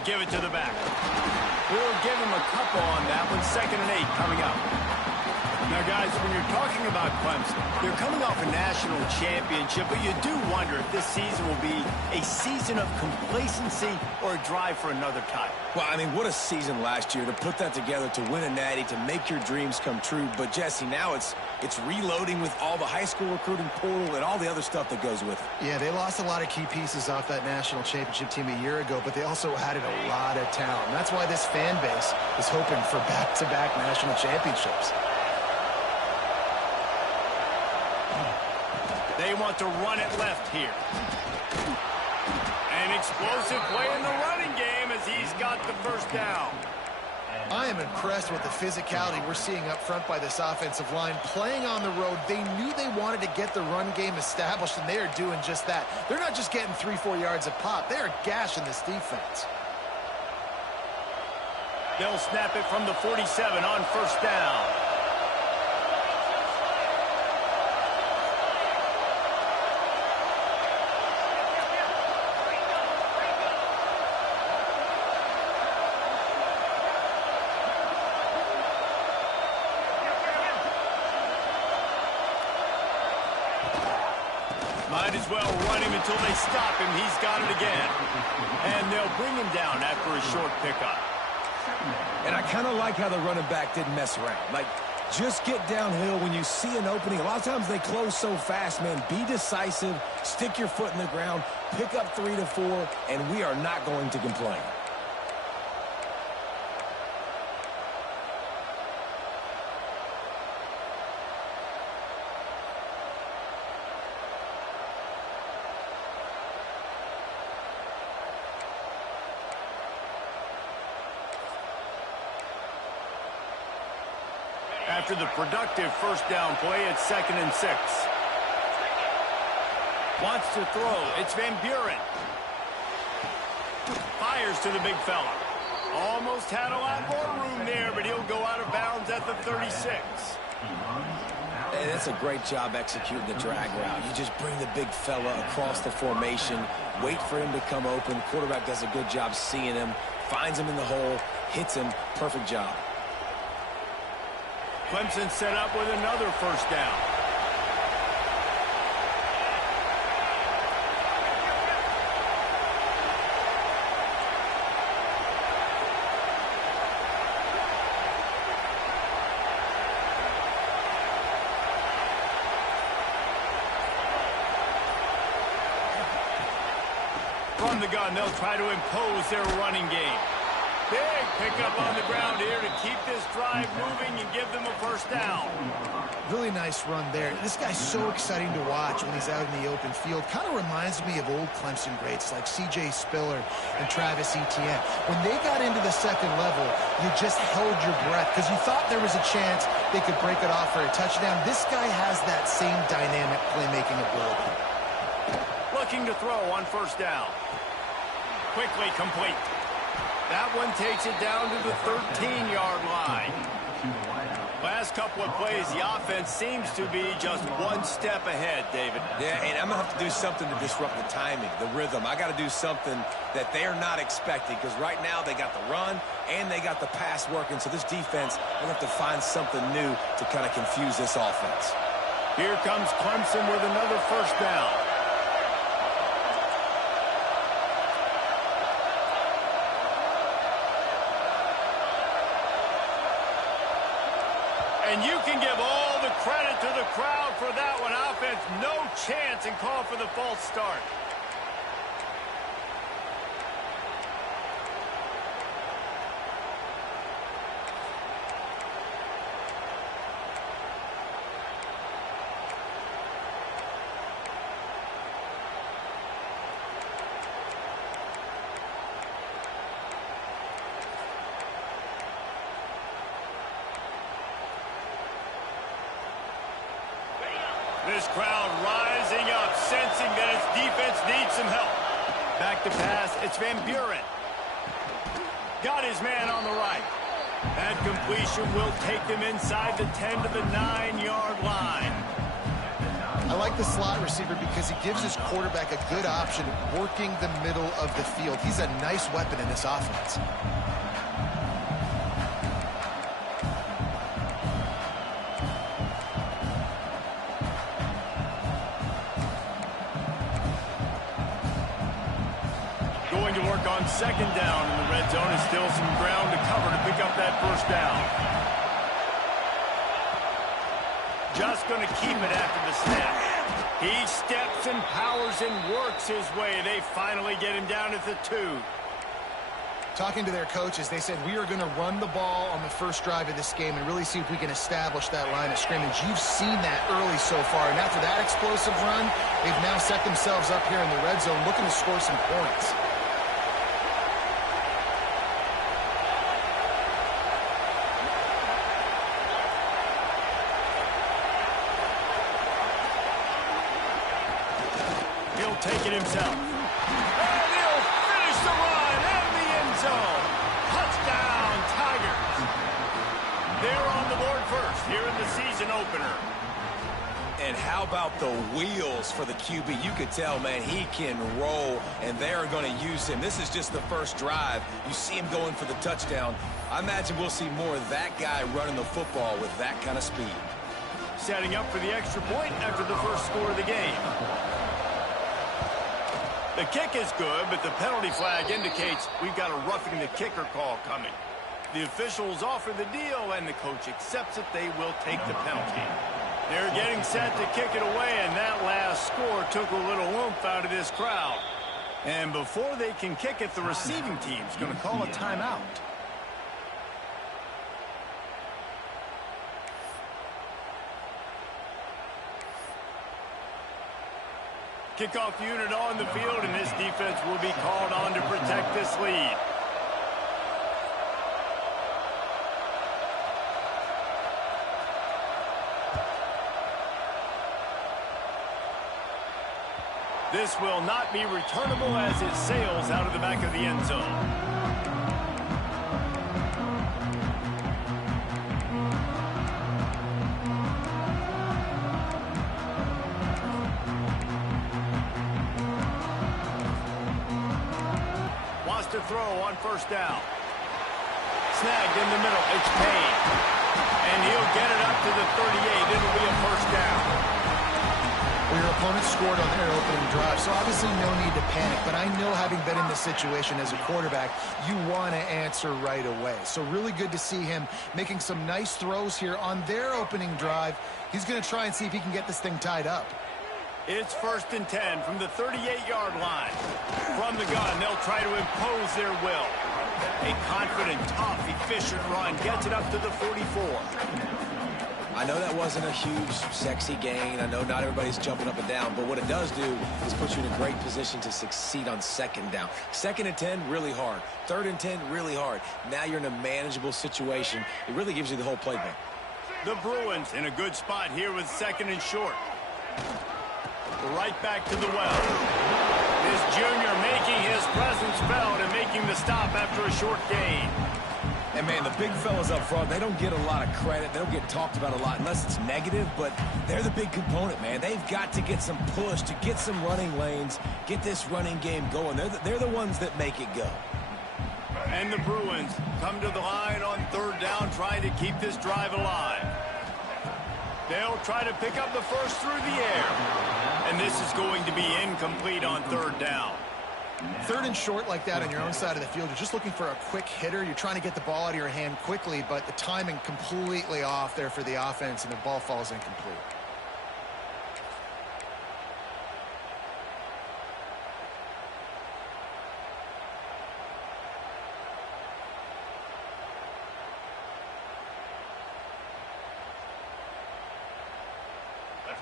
He'll give it to the back. We'll give him a couple on that one. 2nd and 8 coming up. Now, guys, when you're talking about Clemson, they're coming off a national championship, but you do wonder if this season will be a season of complacency or a drive for another title. Well, I mean, what a season last year to put that together, to win a natty, to make your dreams come true. But, Jesse, now it's reloading with all the high school recruiting portal and all the other stuff that goes with it. Yeah, they lost a lot of key pieces off that national championship team a year ago, but they also added a lot of talent. And that's why this fan base is hoping for back-to-back national championships. They want to run it left here. An explosive play in the running game as he's got the first down. I am impressed with the physicality we're seeing up front by this offensive line. Playing on the road, they knew they wanted to get the run game established, and they are doing just that. They're not just getting 3-4 yards a pop. They are gashing this defense. They'll snap it from the 47 on first down. Might as well run him until they stop him. He's got it again. And they'll bring him down after a short pickup. And I kind of like how the running back didn't mess around. Like, just get downhill when you see an opening. A lot of times they close so fast, man. Be decisive, stick your foot in the ground, pick up 3 to 4, and we are not going to complain. After the productive first down play, it's 2nd and 6. Wants to throw. It's Van Buren. Fires to the big fella. Almost had a lot more room there, but he'll go out of bounds at the 36. Hey, that's a great job executing the drag route. You just bring the big fella across the formation, wait for him to come open. Quarterback does a good job seeing him, finds him in the hole, hits him. Perfect job. Clemson set up with another first down. From the gun, they'll try to impose their running game. Big pickup on the ground here to keep this drive moving and give them a first down. Really nice run there. This guy's so exciting to watch when he's out in the open field. Kind of reminds me of old Clemson greats like C.J. Spiller and Travis Etienne. When they got into the second level, you just held your breath because you thought there was a chance they could break it off for a touchdown. This guy has that same dynamic playmaking ability. Looking to throw on first down. Quickly complete. That one takes it down to the 13-yard line. Last couple of plays, the offense seems to be just one step ahead, David. Yeah, and I'm going to have to do something to disrupt the timing, the rhythm. I got to do something that they're not expecting because right now they got the run and they got the pass working. So this defense, they're going to have to find something new to kind of confuse this offense. Here comes Clemson with another first down. And you can give all the credit to the crowd for that one. Offense, no chance, and call for the false start. This crowd rising up, sensing that its defense needs some help. Back to pass, it's Van Buren. Got his man on the right. That completion will take them inside the 10 to the 9-yard line. I like like the slot receiver because he gives his quarterback a good option working the middle of the field. He's a nice weapon in this offense. Going to work on second down in the red zone, and still some ground to cover to pick up that first down. Just going to keep it after the snap. He steps and powers and works his way. They finally get him down at the 2. Talking to their coaches, they said, we are going to run the ball on the first drive of this game and really see if we can establish that line of scrimmage. You've seen that early so far, and after that explosive run, they've now set themselves up here in the red zone looking to score some points. He'll take it himself. And he'll finish the run in the end zone. Touchdown, Tigers. They're on the board first here in the season opener. And how about the wheels for the QB? You could tell, man, he can roll, and they're going to use him. This is just the first drive. You see him going for the touchdown. I imagine we'll see more of that guy running the football with that kind of speed. Setting up for the extra point after the first score of the game. The kick is good, but the penalty flag indicates we've got a roughing the kicker call coming. The officials offer the deal, and the coach accepts it. They will take the penalty. They're getting set to kick it away, and that last score took a little oomph out of this crowd. And before they can kick it, the receiving team's going to call a timeout. Kickoff unit on the field, and this defense will be called on to protect this lead. This will not be returnable as it sails out of the back of the end zone. To throw on first down. Snagged in the middle. It's Payne. And he'll get it up to the 38. It'll be a first down. Well, your opponent scored on their opening drive, so obviously no need to panic. But I know, having been in this situation as a quarterback, you want to answer right away. So really good to see him making some nice throws here on their opening drive. He's going to try and see if he can get this thing tied up. It's 1st and 10 from the 38-yard line. From the gun, they'll try to impose their will. A confident, tough, efficient run gets it up to the 44. I know that wasn't a huge, sexy gain. I know not everybody's jumping up and down, but what it does do is put you in a great position to succeed on second down. 2nd and 10, really hard. 3rd and 10, really hard. Now you're in a manageable situation. It really gives you the whole playbook. The Bruins in a good spot here with 2nd and short. Right back to the well. This junior making his presence felt and making the stop after a short gain. And, man, the big fellas up front, they don't get a lot of credit. They don't get talked about a lot unless it's negative, but they're the big component, man. They've got to get some push, to get some running lanes, get this running game going. They're the ones that make it go. And the Bruins come to the line on 3rd down, trying to keep this drive alive. They'll try to pick up the first through the air. And this is going to be incomplete on 3rd down. 3rd and short like that on your own side of the field, you're just looking for a quick hitter. You're trying to get the ball out of your hand quickly, but the timing completely off there for the offense, and the ball falls incomplete.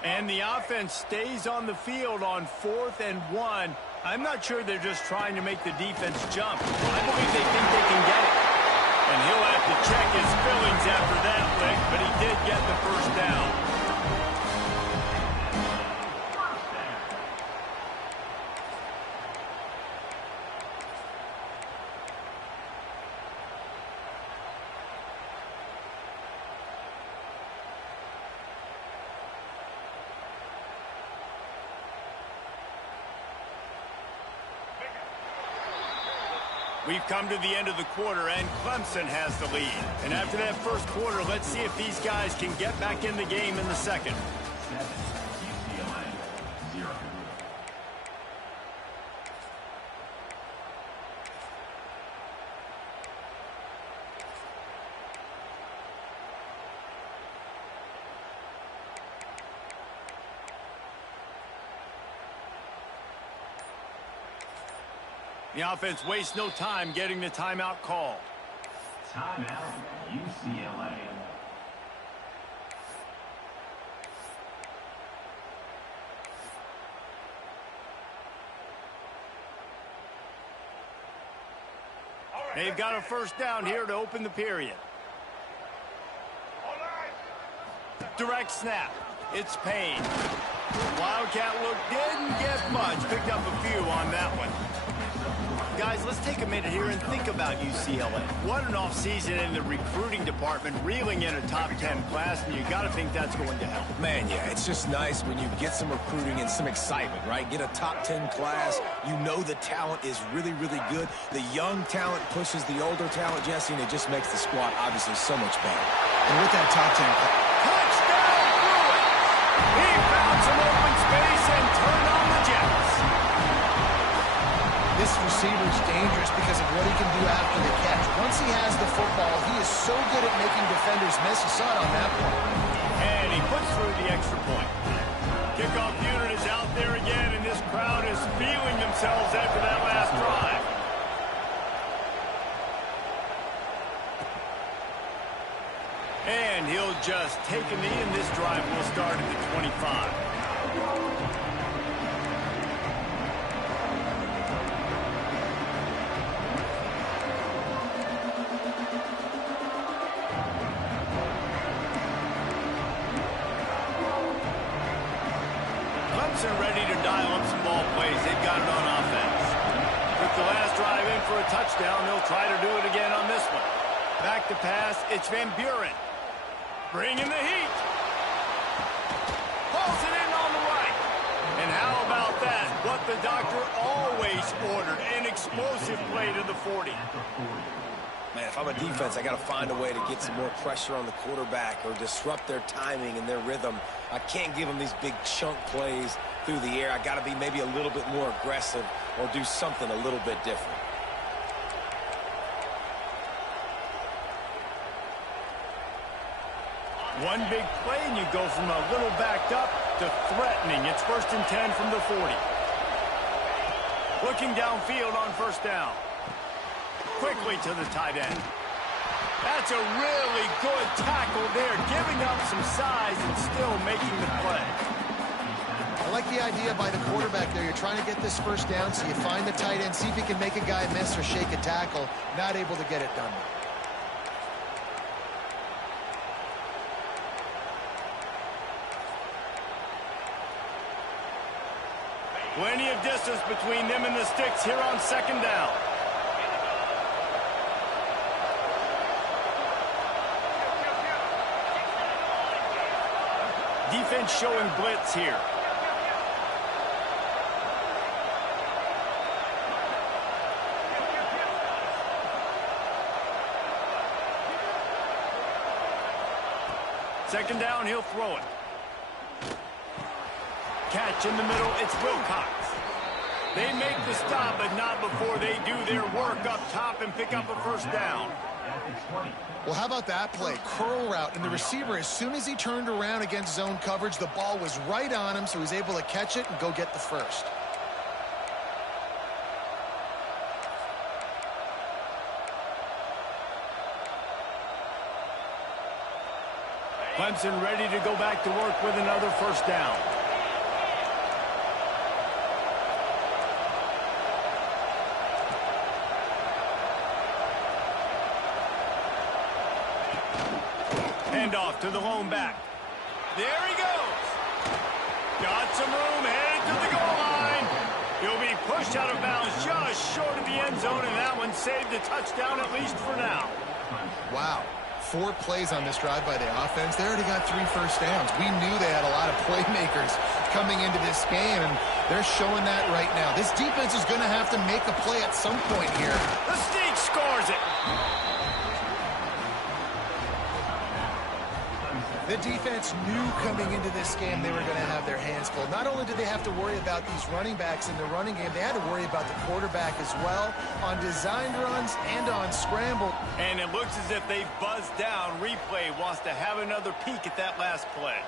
And the offense stays on the field on 4th and 1. I'm not sure they're just trying to make the defense jump. I believe they think they can get it. And he'll have to check his feelings after that lick, but he did get the first down. We've come to the end of the quarter, and Clemson has the lead. And after that first quarter, let's see if these guys can get back in the game in the second. The offense wastes no time getting the timeout call. Timeout, UCLA. They've got a first down here to open the period. Direct snap. It's Payne. Wildcat look didn't get much. Picked up a few on that one. Guys, let's take a minute here and think about UCLA. What an offseason in the recruiting department, reeling in a top 10 class, and you got to think that's going to help. Man, yeah, it's just nice when you get some recruiting and some excitement, right? Get a top 10 class. You know the talent is really, really good. The young talent pushes the older talent, Jesse, and it just makes the squad obviously so much better. And with that top 10 touchdown, Bruins! He found some open space and turned on the Jets. This receiver is dangerous because of what he can do after the catch. Once he has the football, he is so good at making defenders miss. You saw it on that play. And he puts through the extra point. Kickoff unit is out there again, and this crowd is feeling themselves after that last drive. And he'll just take a knee, and this drive will start at the 25. Ready to dial up some ball plays. They've got it on offense. With the last drive in for a touchdown, they'll try to do it again on this one. Back to pass, it's Van Buren. Bringing the heat. Pulls it in on the right. And how about that? What the doctor always ordered, an explosive play to the 40. Man, if I'm a defense, I got to find a way to get some more pressure on the quarterback or disrupt their timing and their rhythm. I can't give them these big chunk plays through the air. I got to be maybe a little bit more aggressive or do something a little bit different. One big play and you go from a little backed up to threatening. It's 1st and 10 from the 40. Looking downfield on first down. Quickly to the tight end. That's a really good tackle there, giving up some size and still making the play. I like the idea by the quarterback there. You're trying to get this first down, so you find the tight end, see if he can make a guy miss or shake a tackle. Not able to get it done. Plenty of distance between them and the sticks here on second down. Defense showing blitz here. Second down, he'll throw it. Catch in the middle, it's Wilcox. They make the stop, but not before they do their work up top and pick up a first down. Well, how about that play? Curl route, and the receiver, as soon as he turned around against zone coverage, the ball was right on him, so he was able to catch it and go get the first. Clemson ready to go back to work with another first down. Handoff to the lone back. There he goes. Got some room, headed to the goal line. He'll be pushed out of bounds just short of the end zone, and that one saved a touchdown at least for now. Wow. 4 plays on this drive by the offense. They already got 3 first downs. We knew they had a lot of playmakers coming into this game, and they're showing that right now. This defense is going to have to make a play at some point here. The Sneak scores it. The defense knew coming into this game they were going to have their hands full. Not only did they have to worry about these running backs in the running game, they had to worry about the quarterback as well on designed runs and on scramble. And it looks as if they've buzzed down. Replay wants to have another peek at that last play.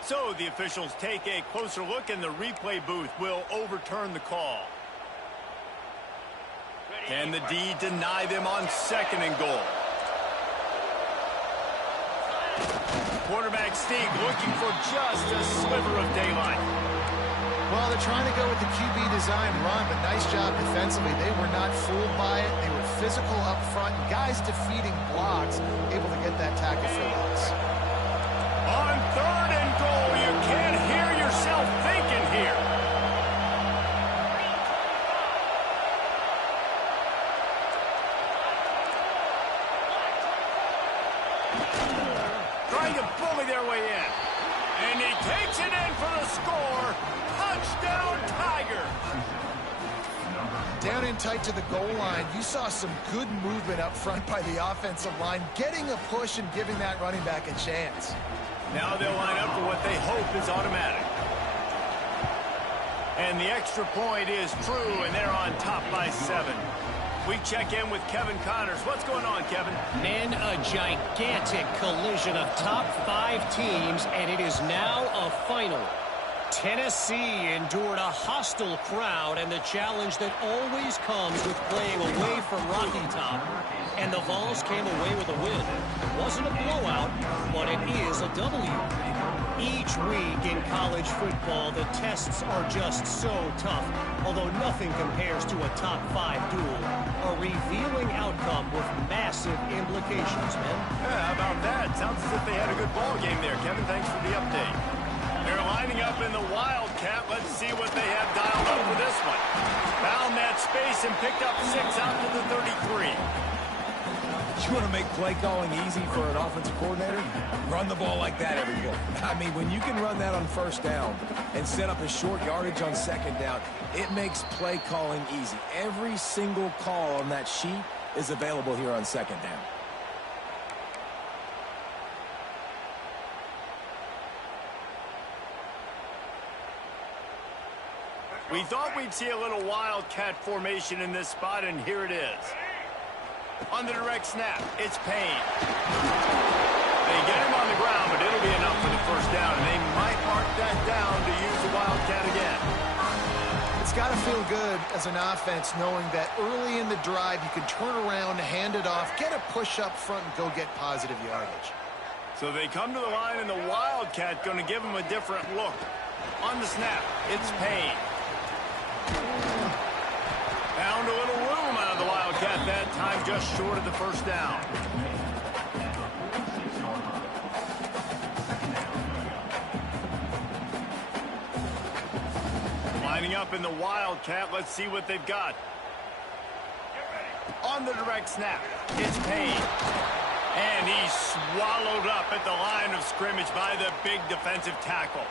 So the officials take a closer look, and the replay booth will overturn the call. Can the D deny them on 2nd and goal? Quarterback Sneak looking for just a sliver of daylight. Well, they're trying to go with the QB design run, but nice job defensively. They were not fooled by it. They were physical up front. Guys defeating blocks, able to get that tackle for loss. On 3rd and goal, you can't hear yourself thinking here. Trying to bully their way in. And he takes it in for the score. Touchdown, Tiger. Down in tight to the goal line, you saw some good movement up front by the offensive line, getting a push and giving that running back a chance. Now they'll line up for what they hope is automatic. And the extra point is true, and they're on top by 7. We check in with Kevin Connors. What's going on, Kevin? Men, a gigantic collision of top 5 teams, and it is now a final. Tennessee endured a hostile crowd and the challenge that always comes with playing away from Rocky Top, and the Vols came away with a win. It wasn't a blowout, but it is a W. Each week in college football, the tests are just so tough, although nothing compares to a top 5 duel. A revealing outcome with massive implications, man. Yeah, how about that? Sounds as if they had a good ball game there, Kevin. Thanks for the update. They're lining up in the Wildcat. Let's see what they have dialed up for this one. Found that space and picked up 6 out to the 33. You want to make play calling easy for an offensive coordinator? Run the ball like that every day. I mean, when you can run that on 1st down and set up a short yardage on 2nd down, it makes play calling easy. Every single call on that sheet is available here on 2nd down. We thought we'd see a little Wildcat formation in this spot, and here it is. On the direct snap, it's Payne. They get him on the ground, but it'll be enough for the 1st down, and they might mark that down to use the Wildcat again. It's got to feel good as an offense knowing that early in the drive you can turn around, hand it off, get a push up front, and go get positive yardage. So they come to the line, and the Wildcat going to give them a different look. On the snap, it's Payne. Found a little room out of the Wildcat that time, just short of the 1st down. Lining up in the Wildcat, let's see what they've got. On the direct snap, it's Payne. And he's swallowed up at the line of scrimmage by the big defensive tackle.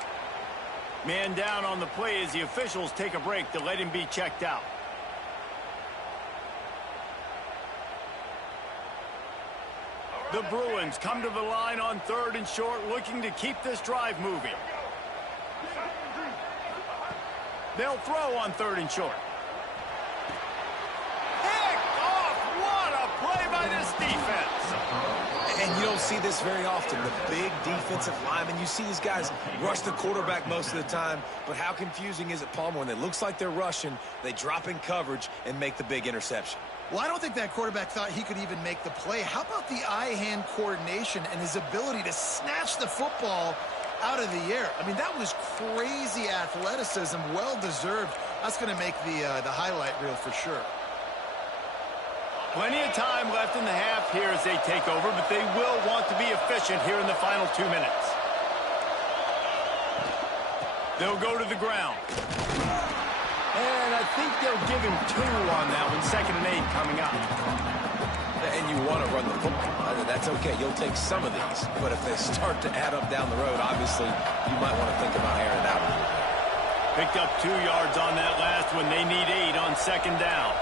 Man down on the play as the officials take a break to let him be checked out. The Bruins come to the line on 3rd and short, looking to keep this drive moving. They'll throw on 3rd and short. Picked off! What a play by this defense! And you don't see this very often. The big defensive linemen, you see these guys rush the quarterback most of the time, but how confusing is it, Palmer, when it looks like they're rushing, they drop in coverage and make the big interception? Well, I don't think that quarterback thought he could even make the play. How about the eye-hand coordination and his ability to snatch the football out of the air? I mean, that was crazy athleticism, well-deserved. That's going to make the highlight reel for sure. Plenty of time left in the half here as they take over, but they will want to be efficient here in the final 2 minutes. They'll go to the ground. And I think they'll give him 2 on that one. 2nd and 8 coming up. The And you want to run the football. That's okay. You'll take some of these. But if they start to add up down the road, obviously, you might want to think about airing it out a little bit. Picked up 2 yards on that last one. They need 8 on second down.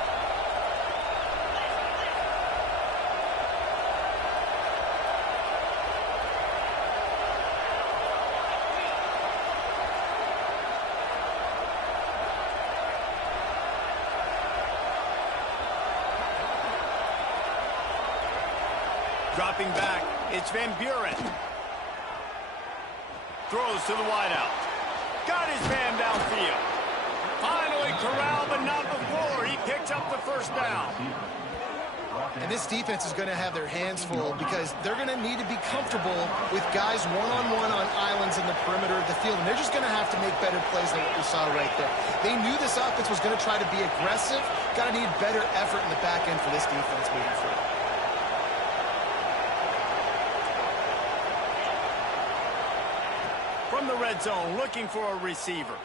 Dropping back, it's Van Buren. Throws to the wideout. Got his man downfield. Finally corralled, but not before. He picks up the first down. And this defense is going to have their hands full because they're going to need to be comfortable with guys one-on-one on islands in the perimeter of the field. And they're just going to have to make better plays than what we saw right there. They knew this offense was going to try to be aggressive. Got to need better effort in the back end for this defense moving forward. From the red zone, looking for a receiver.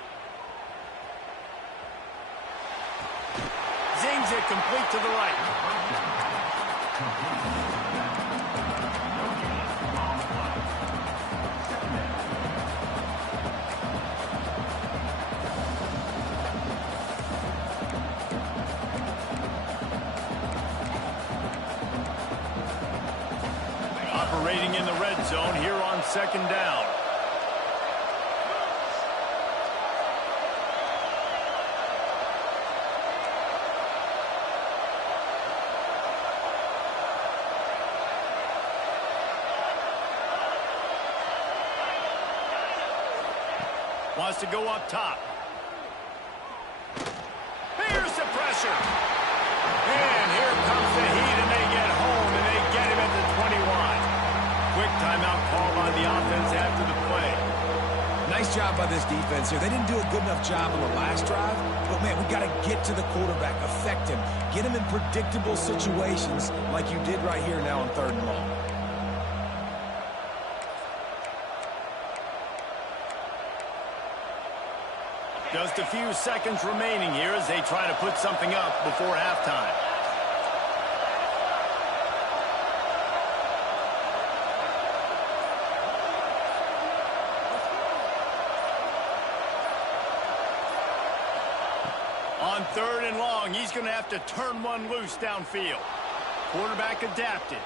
Zings it complete to the right. Operating in the red zone here on second down. Wants to go up top. Here's the pressure. And here comes the heat, and they get home, and they get him at the 21. Quick timeout call by the offense after the play. Nice job by this defense here. They didn't do a good enough job on the last drive, but, man, we got to get to the quarterback, affect him, get him in predictable situations like you did right here now on 3rd and long. Just a few seconds remaining here as they try to put something up before halftime. On 3rd and long, he's going to have to turn one loose downfield. Quarterback adapted.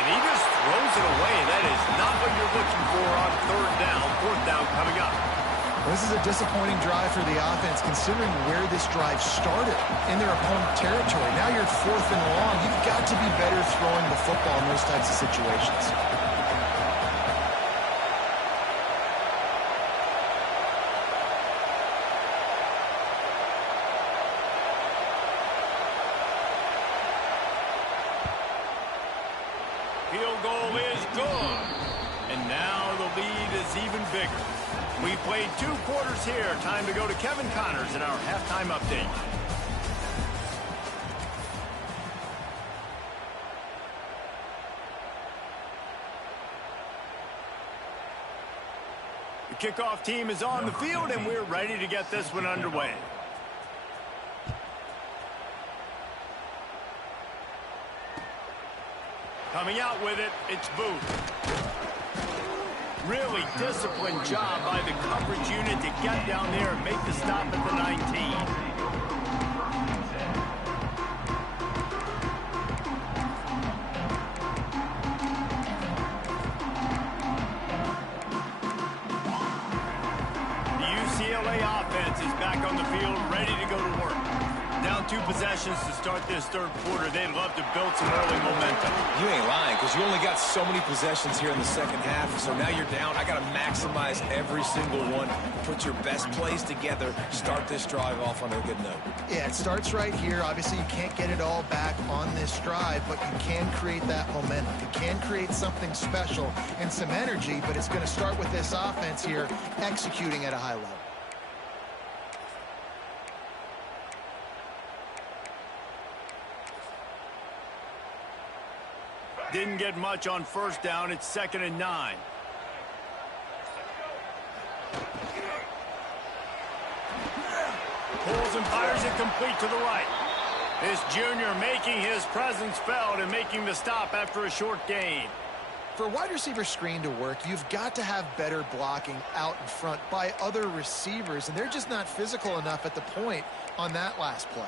And he just throws it away. That is not what you're looking for on 3rd down. 4th down coming up. This is a disappointing drive for the offense considering where this drive started in their opponent territory. Now you're 4th and long. You've got to be better throwing the football in those types of situations. Field goal is good. And now the lead is even bigger. We played 2 quarters here. Time to go to Kevin Connors in our halftime update. The kickoff team is on the field, and we're ready to get this one underway. Coming out with it, it's Booth. Really disciplined job by the coverage unit to get down there and make the stop at the 19. Is back on the field, ready to go to work. Down 2 possessions to start this 3rd quarter. They'd love to build some early momentum. You ain't lying, because you only got so many possessions here in the 2nd half, so now you're down. I got to maximize every single one. Put your best plays together. Start this drive off on a good note. Yeah, it starts right here. Obviously, you can't get it all back on this drive, but you can create that momentum. You can create something special and some energy, but it's going to start with this offense here executing at a high level. Didn't get much on 1st down. It's 2nd and 9. pulls and fires it complete to the right. This junior making his presence felt and making the stop after a short gain. For a wide receiver screen to work, you've got to have better blocking out in front by other receivers, and they're just not physical enough at the point on that last play.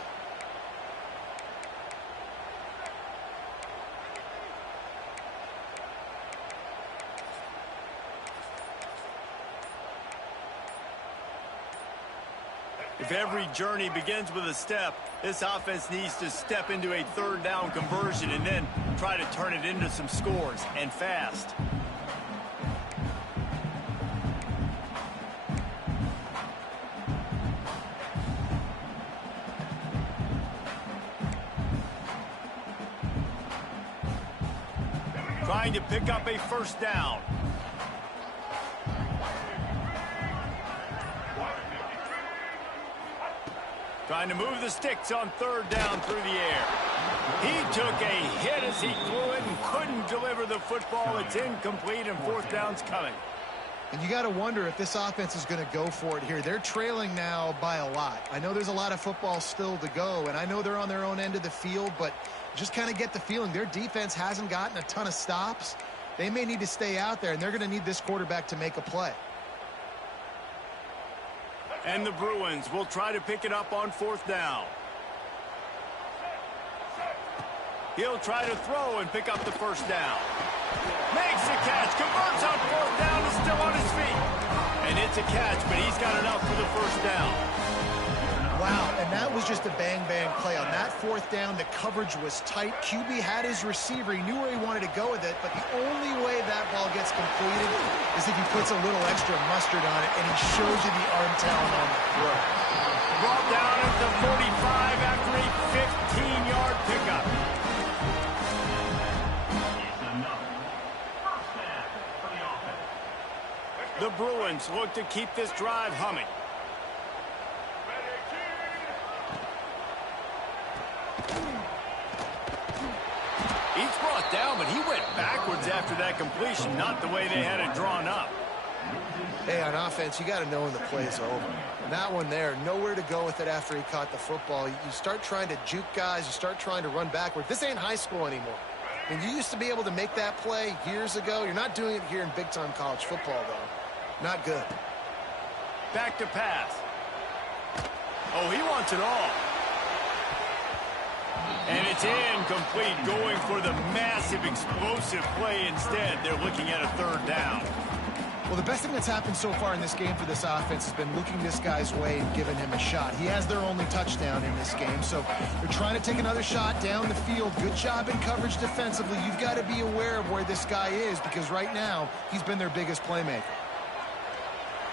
If every journey begins with a step, this offense needs to step into a third down conversion and then try to turn it into some scores, and fast. Trying to pick up a first down. Trying to move the sticks on third down through the air. He took a hit as he threw it and couldn't deliver the football. It's incomplete, and fourth down's coming. And you got to wonder if this offense is going to go for it here. They're trailing now by a lot. I know there's a lot of football still to go, and I know they're on their own end of the field, but just kind of get the feeling their defense hasn't gotten a ton of stops. They may need to stay out there, and they're going to need this quarterback to make a play. And the Bruins will try to pick it up on fourth down. He'll try to throw and pick up the first down. Makes the catch, converts on fourth down, is still on his feet. And it's a catch, but he's got enough for the first down. Wow, and that was just a bang-bang play. On that fourth down, the coverage was tight. QB had his receiver. He knew where he wanted to go with it, but the only way that ball gets completed is if he puts a little extra mustard on it, and he shows you the arm talent on the throw. Brought down at the 45 after a 15-yard pickup. The Bruins look to keep this drive humming. He's brought down, but he went backwards after that completion, not the way they had it drawn up. Hey, on offense, you got to know when the play's over. And that one there, nowhere to go with it after he caught the football. You start trying to juke guys. You start trying to run backward. This ain't high school anymore. I mean, you used to be able to make that play years ago. You're not doing it here in big-time college football, though. Not good. Back to pass. Oh, he wants it all. And it's incomplete, going for the massive, explosive play instead. They're looking at a third down. Well, the best thing that's happened so far in this game for this offense has been looking this guy's way and giving him a shot. He has their only touchdown in this game, so they're trying to take another shot down the field. Good job in coverage defensively. You've got to be aware of where this guy is, because right now he's been their biggest playmaker.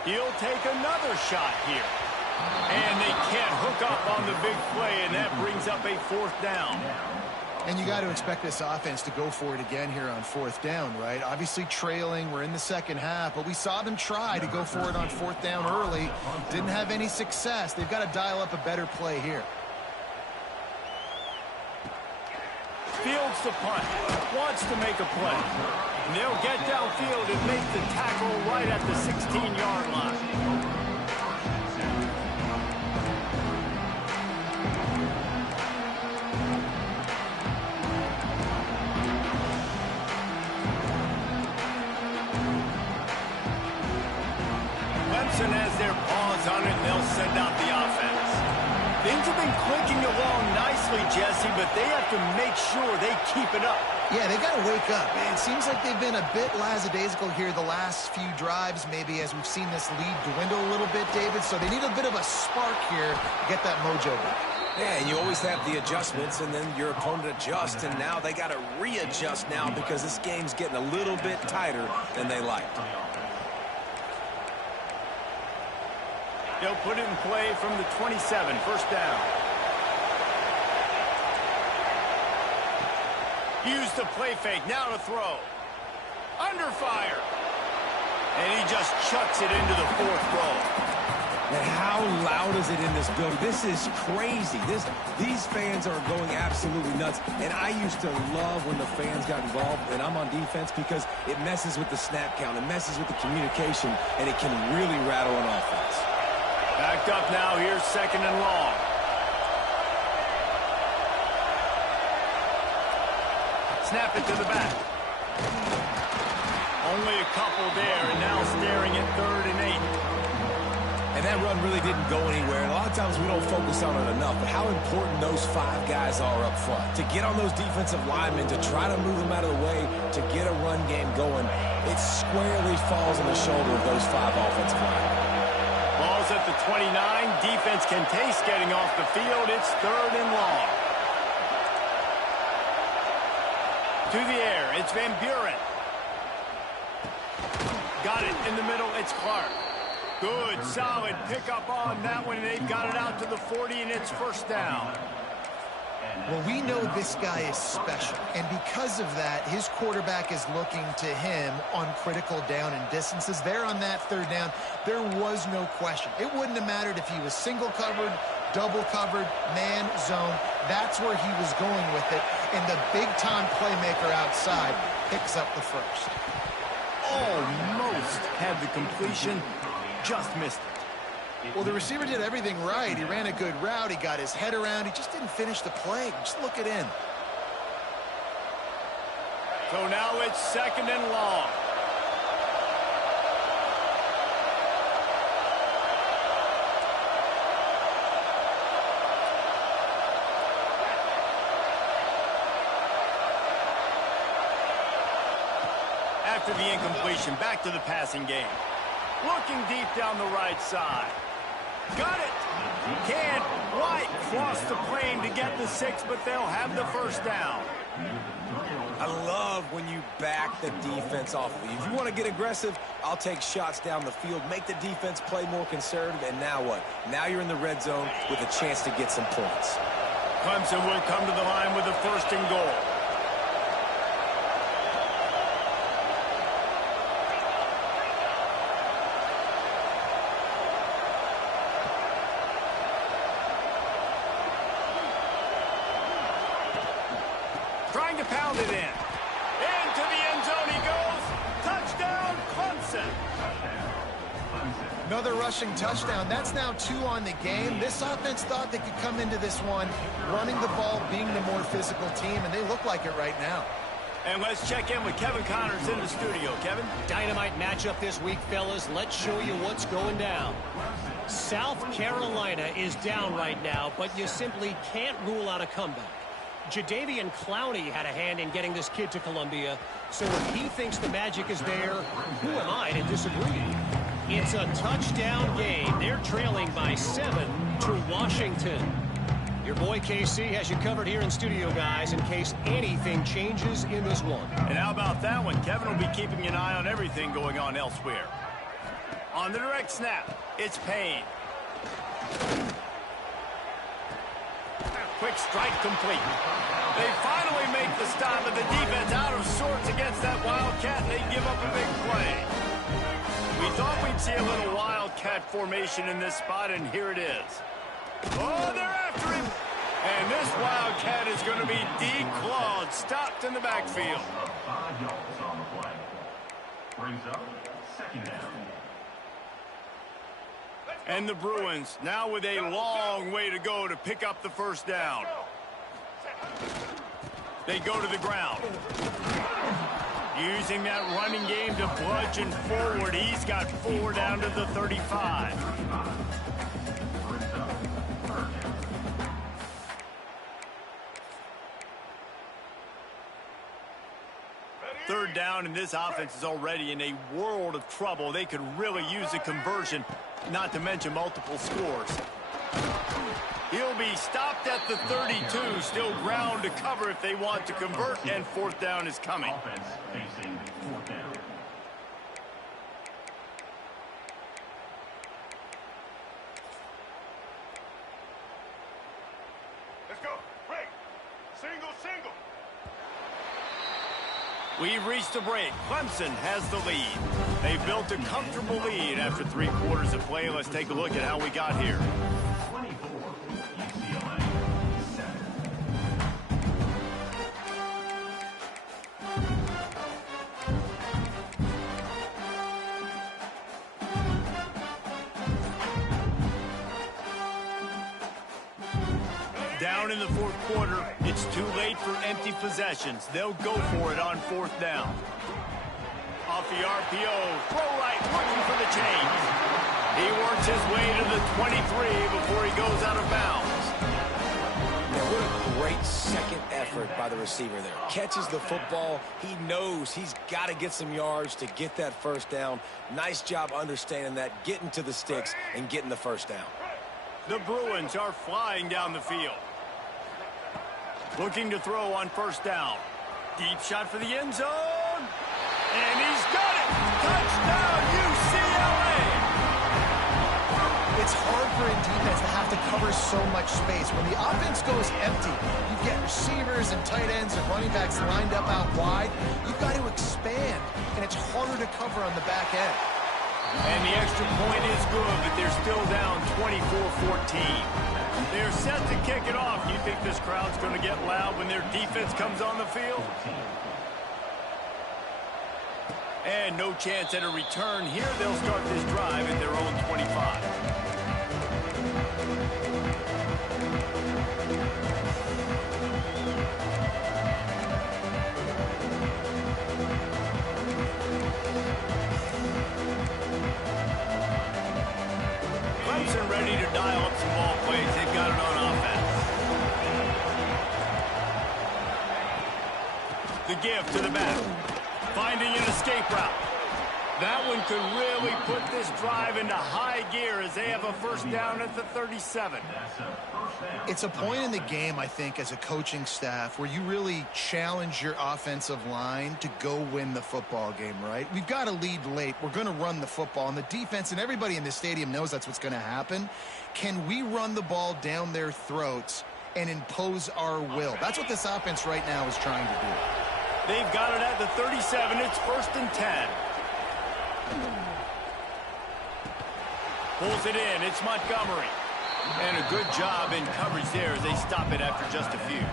He'll take another shot here. And they can't hook up on the big play, and that brings up a fourth down. And you got to expect this offense to go for it again here on fourth down, right? Obviously trailing, we're in the second half, but we saw them try to go for it on fourth down early. Didn't have any success. They've got to dial up a better play here. Fields to punt, wants to make a play. And they'll get downfield and make the tackle right at the 16-yard line. Has their paws on it, and they'll send out the offense. Things have been clicking along nicely, Jesse, but they have to make sure they keep it up. Yeah, they got to wake up. It seems like they've been a bit lackadaisical here the last few drives, maybe as we've seen this lead dwindle a little bit, David. So they need a bit of a spark here to get that mojo back. Yeah, and you always have the adjustments, and then your opponent adjusts, and now they got to readjust now because this game's getting a little bit tighter than they liked. They'll put it in play from the 27, first down. Use the play fake, now to throw. Under fire. And he just chucks it into the fourth row. And how loud is it in this building? This is crazy. These fans are going absolutely nuts. And I used to love when the fans got involved, and I'm on defense, because it messes with the snap count. It messes with the communication, and it can really rattle an offense. Backed up now. Here's 2nd and long. Snap it to the back. Only a couple there, and now staring at 3rd and 8. And that run really didn't go anywhere. And a lot of times we don't focus on it enough, but how important those 5 guys are up front. To get on those defensive linemen, to try to move them out of the way, to get a run game going, it squarely falls on the shoulder of those 5 offensive linemen. Ball's at the 29. Defense can taste getting off the field. It's 3rd and long. To the air, it's Van Buren. Got it in the middle, it's Clark. Good, solid pickup on that one, and they've got it out to the 40, and it's 1st down. Well, we know this guy is special, and because of that, his quarterback is looking to him on critical down and distances. There on that 3rd down, there was no question. It wouldn't have mattered if he was single covered, double covered, man, zone. That's where he was going with it, and the big-time playmaker outside picks up the 1st. Almost had the completion, just missed it. Well, the receiver did everything right. He ran a good route. He got his head around. He just didn't finish the play. Just look it in. So now it's 2nd and long. After the incompletion, back to the passing game. Looking deep down the right side. Got it. Can't quite cross the plane to get the 6, but they'll have the 1st down. I love when you back the defense off of you. If you want to get aggressive, I'll take shots down the field, make the defense play more conservative, and now what? Now you're in the red zone with a chance to get some points. Clemson will come to the line with a 1st and goal. Trying to pound it in. Into the end zone he goes. Touchdown, Clemson. Another rushing touchdown. That's now 2 on the game. This offense thought they could come into this one running the ball, being the more physical team, and they look like it right now. And let's check in with Kevin Connors in the studio. Kevin? Dynamite matchup this week, fellas. Let's show you what's going down. South Carolina is down right now, but you simply can't rule out a comeback. Jadeveon Clowney had a hand in getting this kid to Columbia, so if he thinks the magic is there, who am I to disagree? It's a touchdown game. They're trailing by 7 to Washington. Your boy KC has you covered here in studio, guys, in case anything changes in this one. And how about that one? Kevin will be keeping an eye on everything going on elsewhere. On the direct snap, it's Payne. Quick strike complete. They finally make the stop, but the defense out of sorts against that Wildcat, and they give up a big play. We thought we'd see a little Wildcat formation in this spot, and here it is. Oh, they're after him. And this Wildcat is going to be declawed, stopped in the backfield. 5 yards on the play. Brings up 2nd down. And the Bruins now with a long way to go to pick up the 1st down. They go to the ground. Using that running game to bludgeon forward. He's got 4 down to the 35. Third down, and this offense is already in a world of trouble. They could really use a conversion, not to mention multiple scores. He'll be stopped at the 32, still ground to cover if they want to convert, and 4th down is coming. Offense facing 4th down. Let's go. Break. Single, single. We've reached a break. Clemson has the lead. They've built a comfortable lead after 3 quarters of play. Let's take a look at how we got here. 24, UCLA 7. down in the fourth quarter. It's too late for empty possessions. They'll go for it on fourth down. Off the RPO, throw right, looking for the change. He works his way to the 23 before he goes out of bounds. Now, what a great second effort by the receiver there. Catches the football. He knows he's got to get some yards to get that first down. Nice job understanding that, getting to the sticks and getting the first down. The Bruins are flying down the field. Looking to throw on first down. Deep shot for the end zone. And he's got it. Touchdown, UCLA. It's hard for a defense to have to cover so much space. When the offense goes empty, you get receivers and tight ends and running backs lined up out wide. You've got to expand, and it's harder to cover on the back end. And the extra point is good, but they're still down 24-14. They're set to kick it off. You think this crowd's going to get loud when their defense comes on the field? And no chance at a return here. They'll start this drive at their own 25. Clemson ready to dial up some ball plays. They've got it on offense. The give to the back. Finding an escape route. That one could really put this drive into high gear as they have a first down at the 37. It's a point in the game, I think, as a coaching staff where you really challenge your offensive line to go win the football game, right? We've got to lead late. We're going to run the football. And the defense and everybody in the stadium knows that's what's going to happen. Can we run the ball down their throats and impose our will? That's what this offense right now is trying to do. They've got it at the 37. It's 1st and 10. Pulls it in. It's Montgomery. And a good job in coverage there as they stop it after just a few.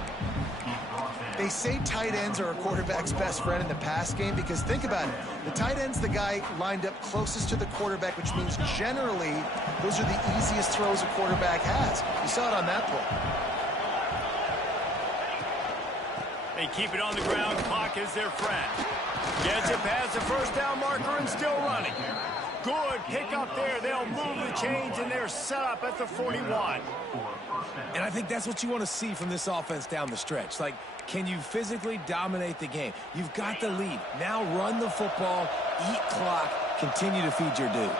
They say tight ends are a quarterback's best friend in the pass game because think about it. The tight end's the guy lined up closest to the quarterback, which means generally those are the easiest throws a quarterback has. You saw it on that play. They keep it on the ground. Clock is their friend. Gets it past the first down marker and still running. Good pick up there. They'll move the chains, and they're set up at the 41. And I think that's what you want to see from this offense down the stretch. Like, can you physically dominate the game? You've got the lead. Now run the football, eat clock, continue to feed your dude.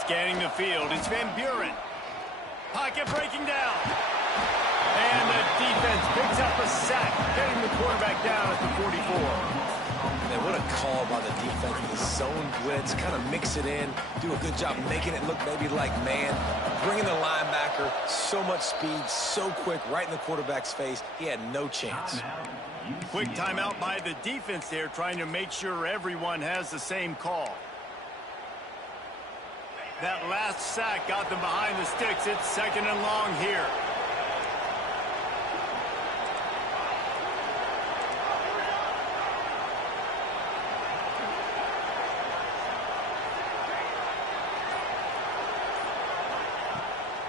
Scanning the field, it's Van Buren. Pocket breaking down. And the defense picks up a sack, getting the quarterback down at the 44. Man, what a call by the defense. The zone blitz, kind of mix it in, do a good job making it look maybe like man, bringing the linebacker, so much speed, so quick, right in the quarterback's face. He had no chance. Quick timeout by the defense there, trying to make sure everyone has the same call. That last sack got them behind the sticks. It's 2nd and long here.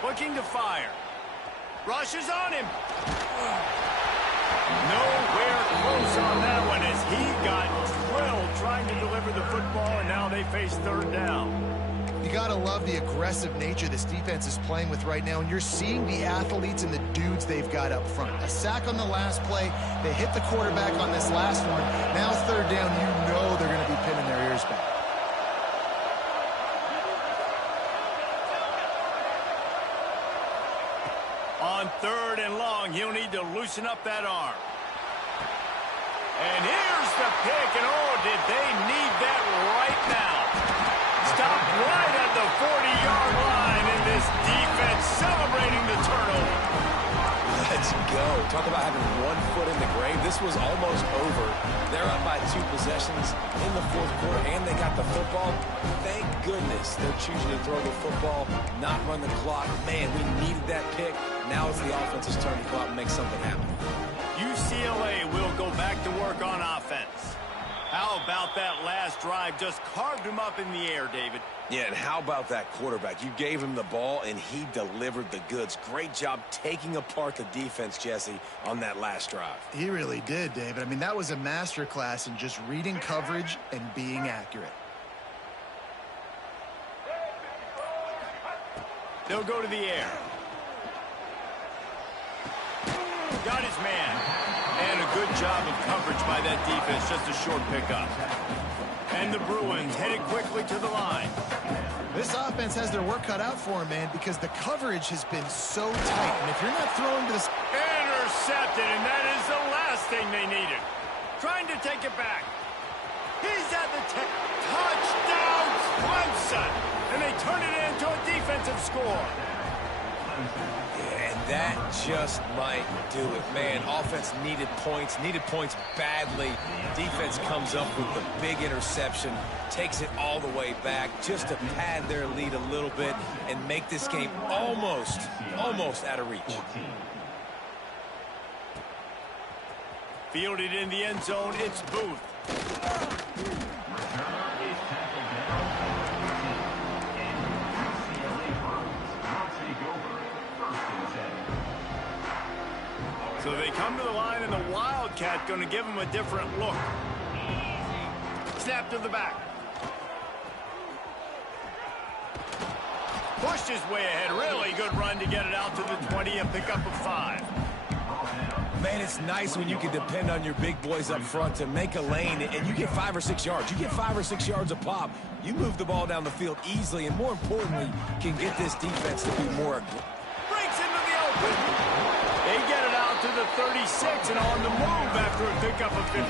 Looking to fire. Rushes on him. Nowhere close on that one as he got drilled trying to deliver the football, and now they face 3rd down. You got to love the aggressive nature this defense is playing with right now, and you're seeing the athletes and the dudes they've got up front. A sack on the last play. They hit the quarterback on this last one. Now 3rd down, you know they're going to be pinning their ears back. On 3rd and long, he'll need to loosen up that arm. And here's the pick, and oh, did they need that right now. Stopped right at the 40-yard line, and this defense celebrating the turnover. Let's go. Talk about having one foot in the grave. This was almost over. They're up by 2 possessions in the 4th quarter, and they got the football. Thank goodness they're choosing to throw the football, not run the clock. Man, we needed that pick. Now it's the offense's turn to go out and make something happen. UCLA will go back to work on offense. How about that last drive? Just carved him up in the air, David. Yeah, and how about that quarterback? You gave him the ball, and he delivered the goods. Great job taking apart the defense, Jesse, on that last drive. He really did, David. I mean, that was a masterclass in just reading coverage and being accurate. They'll go to the air. Got his man. And a good job of coverage by that defense. Just a short pickup. And the Bruins headed quickly to the line. This offense has their work cut out for them, man, because the coverage has been so tight. And if you're not throwing to this... Intercepted, and that is the last thing they needed. Trying to take it back. He's at the 10. Touchdown, Clemson! And they turn it into a defensive score. Yeah, and that just might do it. Man, offense needed points badly. Defense comes up with the big interception, takes it all the way back just to pad their lead a little bit and make this game almost out of reach. Fielded in the end zone, it's Booth. So they come to the line, and the Wildcat going to give them a different look. Snap to the back. Pushed his way ahead. Really good run to get it out to the 20 and pick up a 5. Man, it's nice when you can depend on your big boys up front to make a lane, and you get 5 or 6 yards. You get 5 or 6 yards a pop. You move the ball down the field easily, and more importantly, can get this defense to be more aggressive. Breaks into the open. They get it out to the 36 and on the move after a pickup of 15.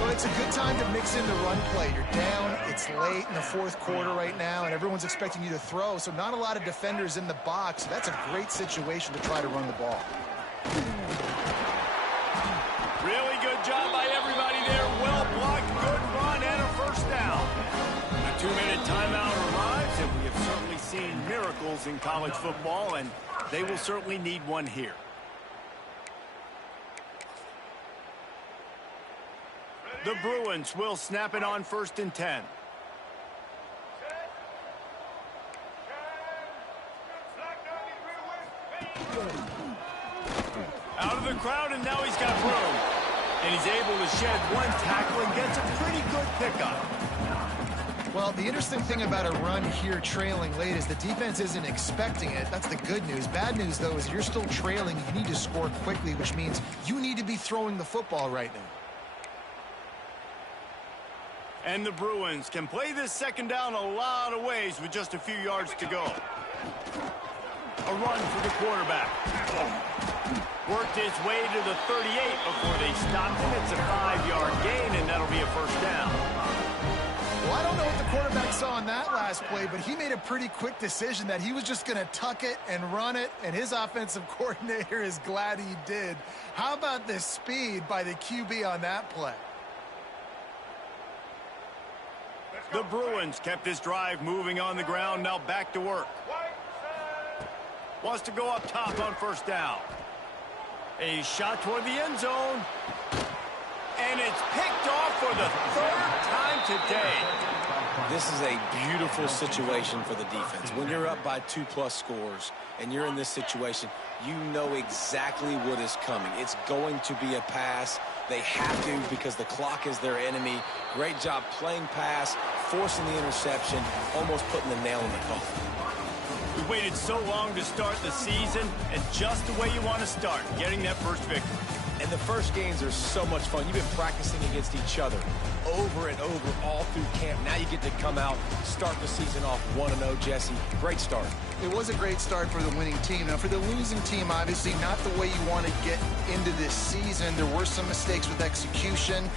Well, it's a good time to mix in the run play. You're down, it's late in the fourth quarter right now, and everyone's expecting you to throw, so not a lot of defenders in the box. That's a great situation to try to run the ball. Really good job by everybody there. Well blocked, good run, and a first down. The 2-minute timeout arrives, and we have certainly seen miracles in college football, and they will certainly need one here. The Bruins will snap it on 1st and 10. Out of the crowd, and now he's got room. And he's able to shed one tackle and gets a pretty good pickup. Well, the interesting thing about a run here trailing late is the defense isn't expecting it. That's the good news. Bad news, though, is you're still trailing. You need to score quickly, which means you need to be throwing the football right now. And the Bruins can play this second down a lot of ways with just a few yards to go. A run for the quarterback. Worked his way to the 38 before they stopped him. It's a 5-yard gain, and that'll be a first down. Well, I don't know what the quarterback saw on that last play, but he made a pretty quick decision that he was just going to tuck it and run it, and his offensive coordinator is glad he did. How about the speed by the QB on that play? The Bruins kept this drive moving on the ground, now back to work. Wants to go up top on first down. A shot toward the end zone. And it's picked off for the 3rd time today. This is a beautiful situation for the defense. When you're up by 2+ scores and you're in this situation, you know exactly what is coming. It's going to be a pass. They have to because the clock is their enemy. Great job playing pass, forcing the interception, almost putting the nail in the coffin. We waited so long to start the season, and just the way you want to start, getting that first victory. And the first games are so much fun. You've been practicing against each other over and over all through camp. Now you get to come out, start the season off 1-0, Jesse. Great start. It was a great start for the winning team. Now, for the losing team, obviously not the way you want to get into this season. There were some mistakes with execution.